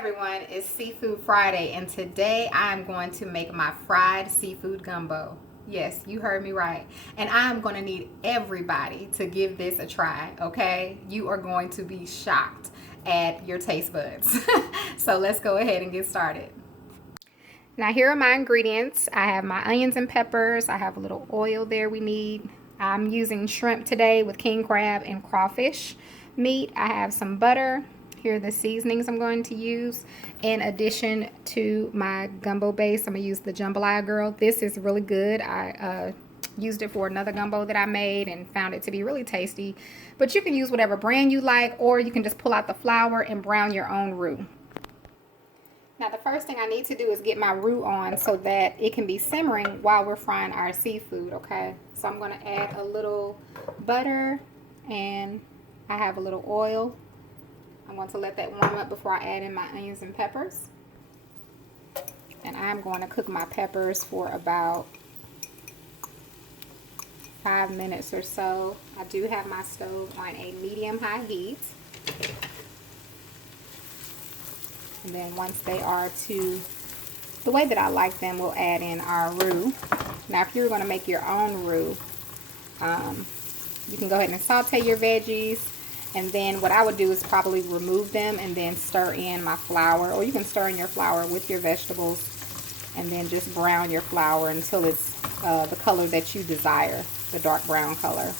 everyone, it's Seafood Friday and today I'm going to make my fried seafood gumbo. Yes, you heard me right. And I'm going to need everybody to give this a try, okay? You are going to be shocked at your taste buds. So let's go ahead and get started. Now here are my ingredients. I have my onions and peppers. I have a little oil there we need. I'm using shrimp today with king crab and crawfish meat. I have some butter. Here are the seasonings I'm going to use. In addition to my gumbo base, I'm going to use the Jambalaya Girl. This is really good. I used it for another gumbo that I made and found it to be really tasty. But you can use whatever brand you like, or you can just pull out the flour and brown your own roux. Now the first thing I need to do is get my roux on so that it can be simmering while we're frying our seafood, okay? So I'm going to add a little butter and I have a little oil. I'm going to let that warm up before I add in my onions and peppers. And I'm going to cook my peppers for about 5 minutes or so. I do have my stove on a medium-high heat. And then once they are to the way that I like them, we'll add in our roux. Now if you're going to make your own roux, you can go ahead and saute your veggies. And then what I would do is probably remove them and then stir in my flour. Or you can stir in your flour with your vegetables and then just brown your flour until it's the color that you desire, the dark brown color.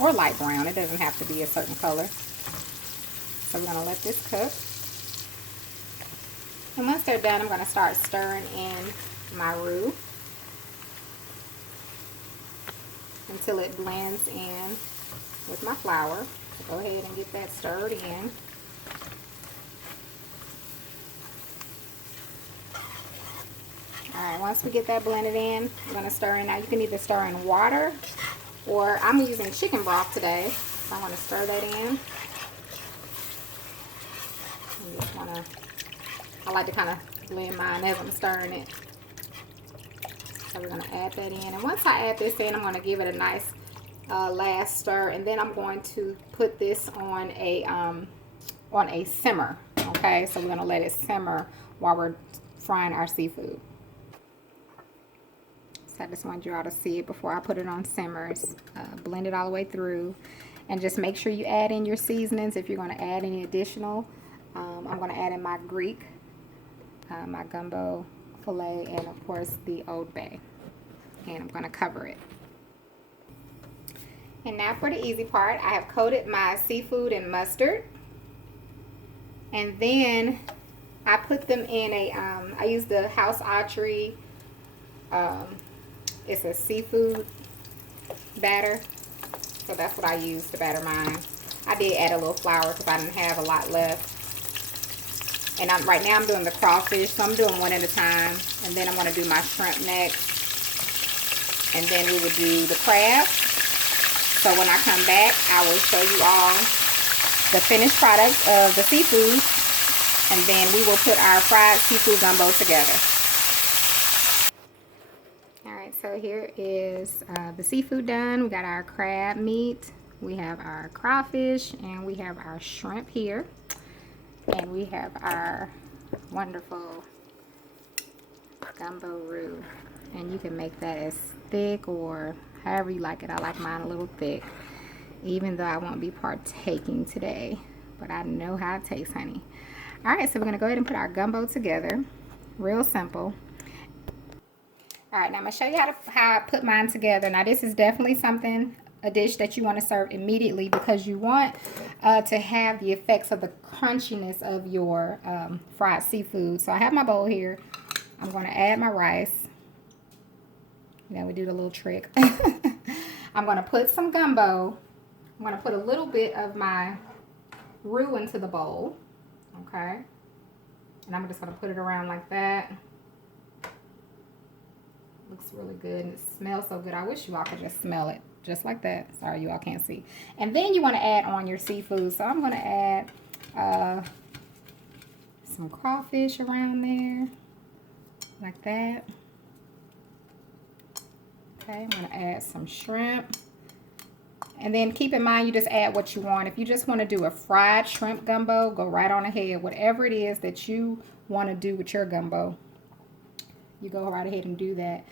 Or light brown, it doesn't have to be a certain color. So we're going to let this cook. And once they're done, I'm going to start stirring in my roux until it blends in with my flour. So go ahead and get that stirred in. Alright, once we get that blended in, I'm going to stir in. Now you can either stir in water or I'm using chicken broth today. So I'm going to stir that in. I like to kind of blend mine as I'm stirring it. So we're going to add that in. And once I add this in, I'm going to give it a nice last stir, and then I'm going to put this on a simmer. Okay, so we're going to let it simmer while we're frying our seafood. So I just want you all to see it before I put it on simmers. Blend it all the way through, and just make sure you add in your seasonings if you're going to add any additional. I'm going to add in my Greek, my gumbo filet, and of course the Old Bay, and I'm going to cover it. And now for the easy part, I have coated my seafood in mustard. And then I put them in I use the House Archery, it's a seafood batter. So that's what I use to batter mine. I did add a little flour because I didn't have a lot left. And right now I'm doing the crawfish, so I'm doing one at a time. And then I'm going to do my shrimp next. And then we would do the crab. So when I come back, I will show you all the finished product of the seafood, and then we will put our fried seafood gumbo together. Alright, so here is the seafood done. We got our crab meat, we have our crawfish, and we have our shrimp here. And we have our wonderful gumbo roux. And you can make that as thick or however you like it. I like mine a little thick, even though I won't be partaking today, but I know how it tastes, honey. All right, so we're gonna go ahead and put our gumbo together. Real simple. All right, now I'm gonna show you how I put mine together. Now this is definitely a dish that you want to serve immediately because you want to have the effects of the crunchiness of your fried seafood. So I have my bowl here. I'm going to add my rice. Now we do the little trick. I'm going to put some gumbo. I'm going to put a little bit of my roux into the bowl. Okay. And I'm just going to put it around like that. Looks really good and it smells so good. I wish you all could just smell it. Just like that. Sorry, you all can't see. And then you want to add on your seafood. So I'm going to add some crawfish around there. Like that. Okay, I'm going to add some shrimp. And then keep in mind, you just add what you want. If you just want to do a fried shrimp gumbo, go right on ahead. Whatever it is that you want to do with your gumbo, you go right ahead and do that.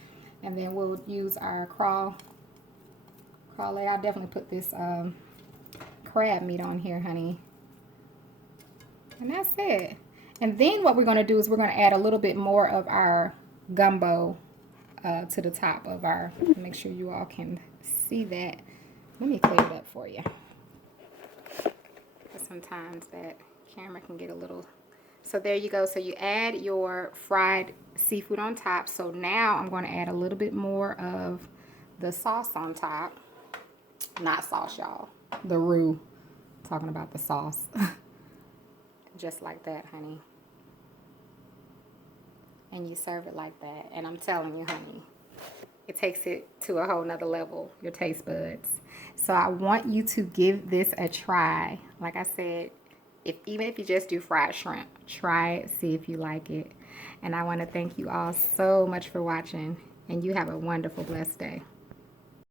And then we'll use our crawlay. I'll definitely put this crab meat on here, honey. And that's it. And then what we're going to do is we're going to add a little bit more of our gumbo to the top of our, make sure you all can see that. Let me clear it up for you. Sometimes that camera can get a little. So there you go. So you add your fried seafood on top. So now I'm going to add a little bit more of the sauce on top. Not sauce, y'all. The roux. I'm talking about the sauce. Just like that, honey. And you serve it like that. And I'm telling you, honey, it takes it to a whole nother level, your taste buds. So I want you to give this a try. Like I said, even if you just do fried shrimp, try it, see if you like it. And I want to thank you all so much for watching. And you have a wonderful, blessed day.